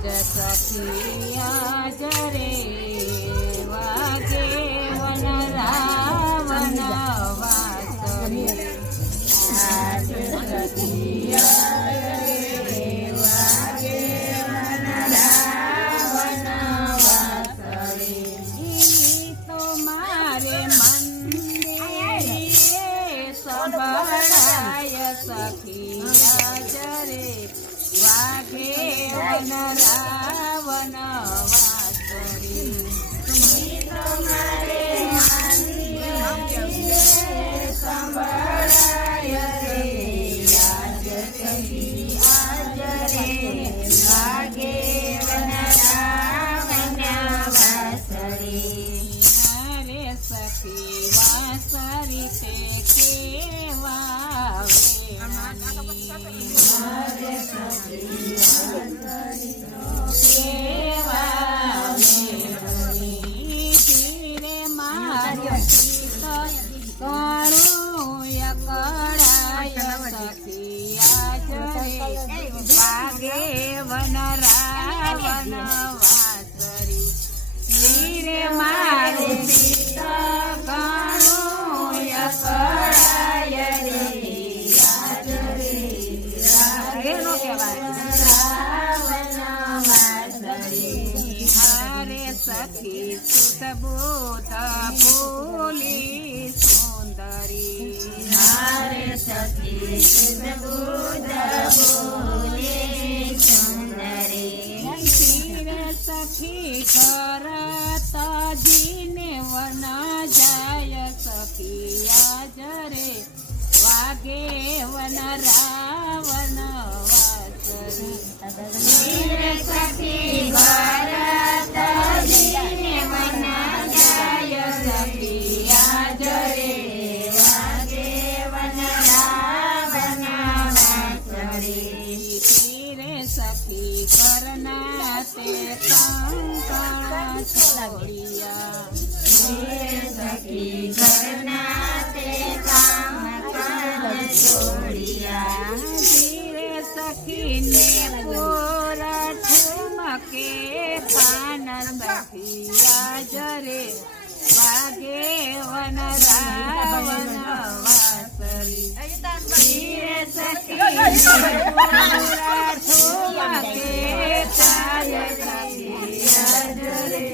સખિયા જરે વાગે વન રાવણ વાસરે આજ સખિયા સખિયા જરે વાગે વન રાવણ વાસરે તમારે સંભળાય રે આજ સખિયા જરે વાગે વન રાવણ વાસરે હરે સખી વાસરી તે કેવા ધીરે માર્યો કણુય કળાય સખિયા જરે વાગે વન રાવણ વાસરી ધીરે મારું કણુય કળાય રે હરે સખી સુત બુધ ભૂલી સુંદરી હરે સખી સુત બુધ ભૂલી સુંદરી સખી કરત જીને વન જાય સખિયા જરે વાગે વન રાવણ વાસરે સખી ભારત જીને વન જાય સખિયા જરે વાગે વન રાવણ વાસરે ધીરે સખી કરના તે કંકણ છોડિયા સખી કરના તે છોડિયા ધીરે સખીને પૂરા ઠુમકે પાન સખિયા જરે વાગે વન રાવણ વાસરી ધીરે સખીને પૂરા ઠુમકે પાન સખિયા જરે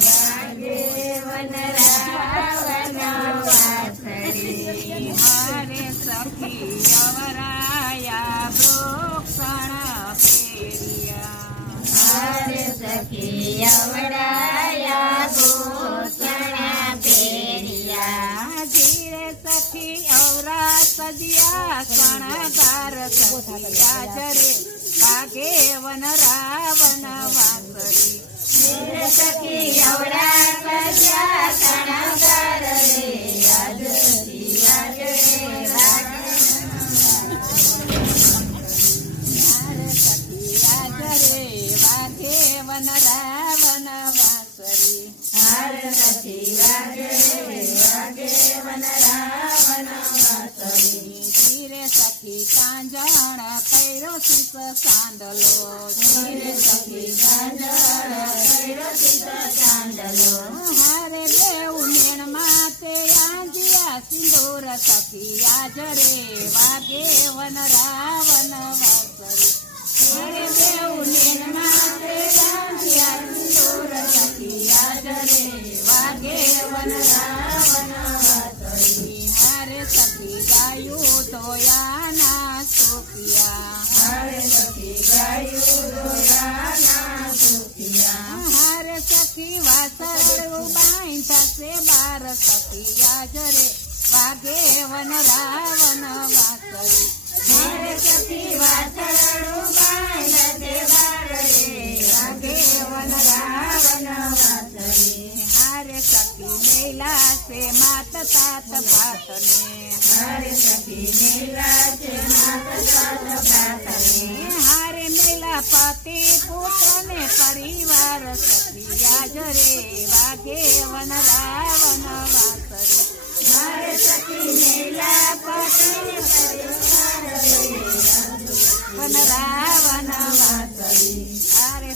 વાગે વન રાવણ વાસરી હરે સખી અવરાયા વૃક્ષણ ફેરિયા હરે સખી અવરાયા વૃક્ષણ ફેરિયા ધીરે સખી અવરા સજ્યા શણગાર સખિયા જરે વાગે વન રાવણ વાસરી ધીરે સખી અવરા સજ્યા શણગાર રે આજ સખિયા જરે વન રાવણ વાસરી હરે સખી વાગે વન રાવણ વાસરી ધીરે સખી કાંજણ કૈરો શીશ સાંડલો ધીરે સખી કાંજણ કૈરો શીશ સાંડલો હારે દેવ મેણ માતે આંજિયા સિંદૂર સખિયા જરે વાગે વન રાવણ વાસરી હરે દેવ મેણ માતે સખિયા જરે વાગે વન રાવણ વાસરી હરે સખી ગાયું ધોયાના સુખિયા હરે સખી ગાયું ધોયાના સુખિયા હરે સખી વાસરડું બાંધશે બાર સખિયા જરે વાગે વન રાવણ વાસરી હરે સખી વાસરડું બાંધશે બાર રે વાગે વન રાવણ વાસરી હરે સખી મેલા છે માત તાત ભાતને હરે સખી મેલા છે માત તાત ભાતને હરે મેલા પતિ પુત્ર ને પરિવાર સખિયા જરે વાગે વન રાવણ વાસરી હરે સખી મેલા પતિ પરિવાર વન રાવણ વાસરી હરે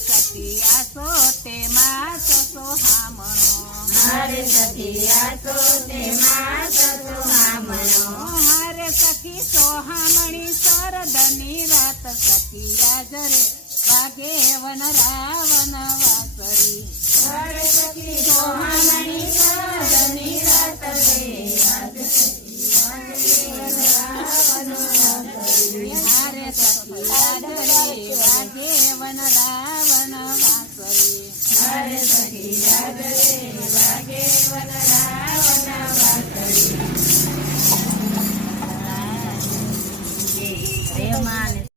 હરે સખી આસો તે માસ સોહામણો હરે સખી સોહામણી શરદની રાત સખી રાજરે વાગે વન રાવણ વાસરી હરે સખી સોહામણી શરદ